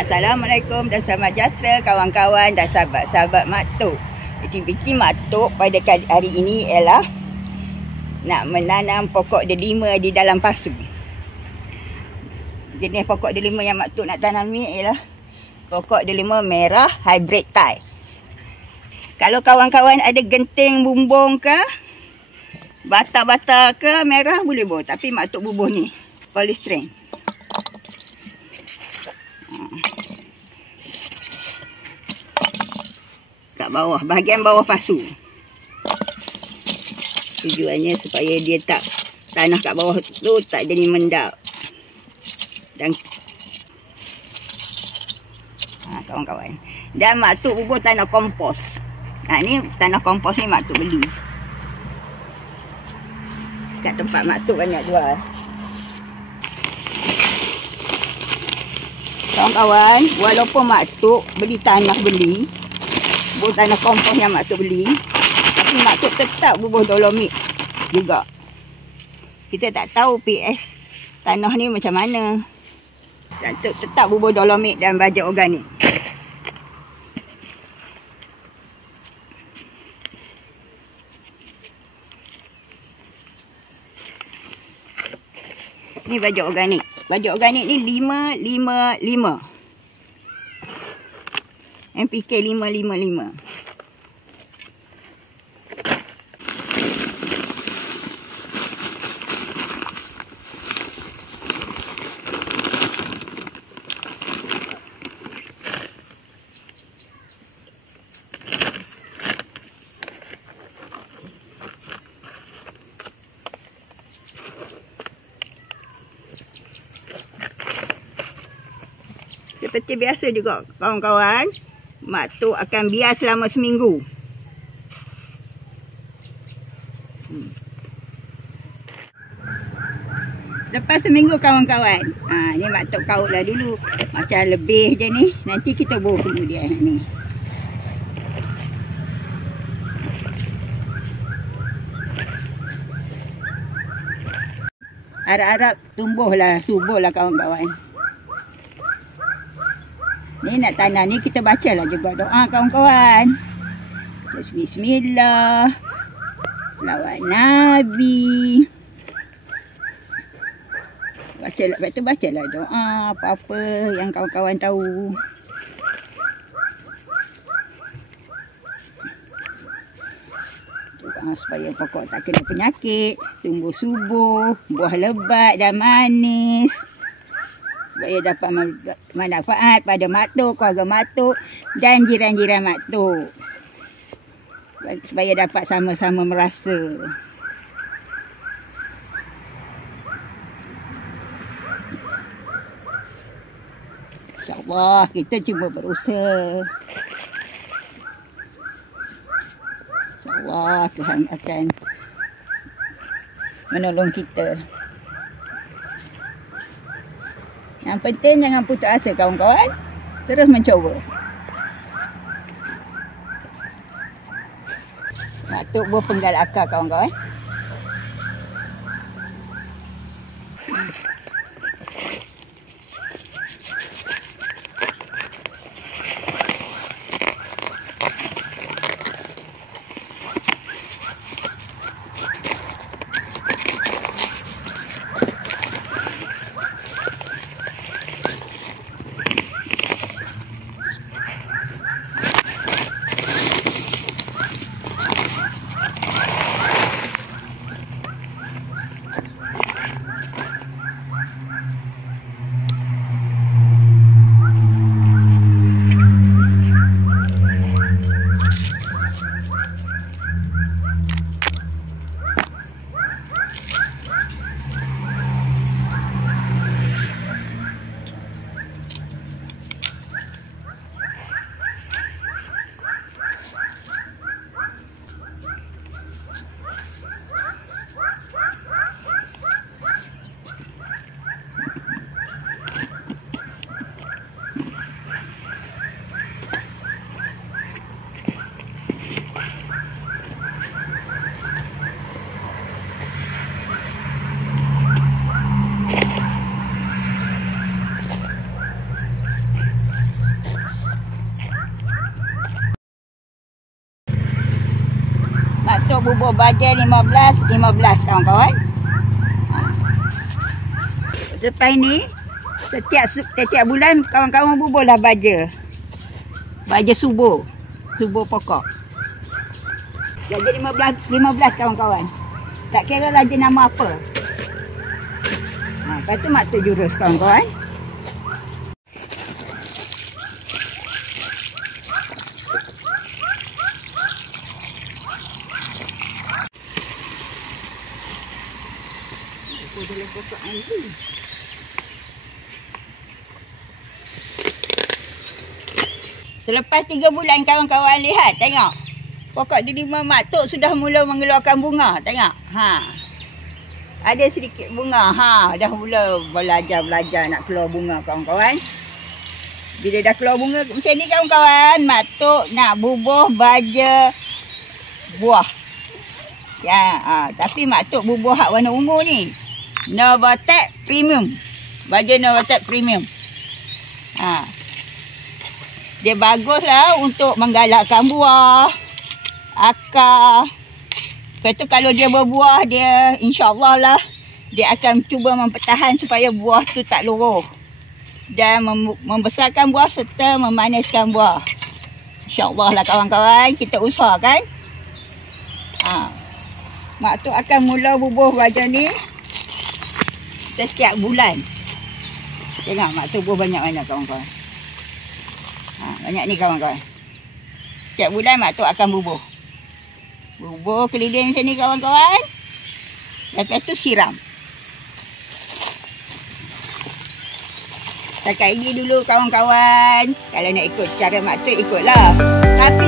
Assalamualaikum dan selamat sejahtera kawan-kawan dan sahabat-sahabat Mak Tok. Aktiviti Mak Tok pada hari ini ialah nak menanam pokok delima di dalam pasu. Jenis pokok delima yang Mak Tok nak tanam ni ialah pokok delima merah hybrid Thai. Kalau kawan-kawan ada genting bumbung ke, bata-bata ke merah boleh bubuh. Tapi Mak Tok bubuh ni polystyrene. Kat bawah, bahagian bawah pasu. Tujuannya supaya dia tak, tanah kat bawah tu tak jadi mendap. Dan kawan-kawan. Dan Mak Tok bubuh tanah kompos. Ni tanah kompos ni Mak Tok beli. Kat tempat Mak Tok banyak jual. Kawan-kawan, walaupun Mak Tok beli bubuh tanah kompos yang Mak Tok beli, tapi Mak Tok tetap bubuh dolomit juga. Kita tak tahu pH tanah ni macam mana. Mak Tok tetap bubuh dolomit dan baja organik. Ni baja organik. Baja organik ni 555. NPK 555. Seperti biasa juga kawan-kawan, Mak Tok akan biar selama seminggu. Lepas seminggu kawan-kawan, ni Mak Tok kaut lah dulu. Macam lebih je ni, nanti kita bubuh dulu dia ni. Harap-harap tumbuhlah, suburlah kawan-kawan. Ni nak tanam ni kita bacalah juga doa kawan-kawan. Bismillah. Selawat Nabi. Bacalah doa apa-apa yang kawan-kawan tahu. Doa supaya pokok tak kena penyakit, tumbuh subur, buah lebat dan manis. Supaya dapat manfaat pada Mak Tok, keluarga Mak Tok dan jiran-jiran Mak Tok. Supaya dapat sama-sama merasa. InsyaAllah kita cuba berusaha. InsyaAllah Tuhan akan menolong kita. Yang penting jangan putus asa kawan-kawan. Terus mencuba. Mak Tok buah penggal akar kawan-kawan. bubuh baja 15 kawan-kawan. Lepas ni setiap bulan kawan-kawan bubuhlah baja. Baja subuh pokok. Jadi 15 kawan-kawan. Tak kira lah jenama apa. Lepas tu mak tok jurus kawan-kawan. Selepas 3 bulan kawan-kawan lihat, tengok. Pokok delima mak tok sudah mula mengeluarkan bunga, tengok. Ada sedikit bunga. Dah mula belajar nak keluar bunga kawan-kawan. Bila dah keluar bunga macam ni kawan-kawan, mak tok nak bubuh baja buah. Ya, tapi mak tok bubuh hak warna ungu ni. Novatek Premium. Baja Novatek Premium. Dia baguslah untuk menggalakkan buah, akar. Lepas tu kalau dia berbuah, dia insya-Allah lah dia akan cuba mempertahan supaya buah tu tak luruh. Dan membesarkan buah serta memaniskan buah. InsyaAllah lah kawan-kawan, kita usahakan. Mak tok akan mula bubuh baja ni setiap bulan. Tengok mak tok bubuh banyak-banyak kawan-kawan. Banyak ni kawan-kawan. Setiap bulan mak tok akan bubuh. Bubuh keliling macam ni kawan-kawan. Lepas tu siram. Setakat ini dulu kawan-kawan. Kalau nak ikut cara mak tok, ikutlah. Tapi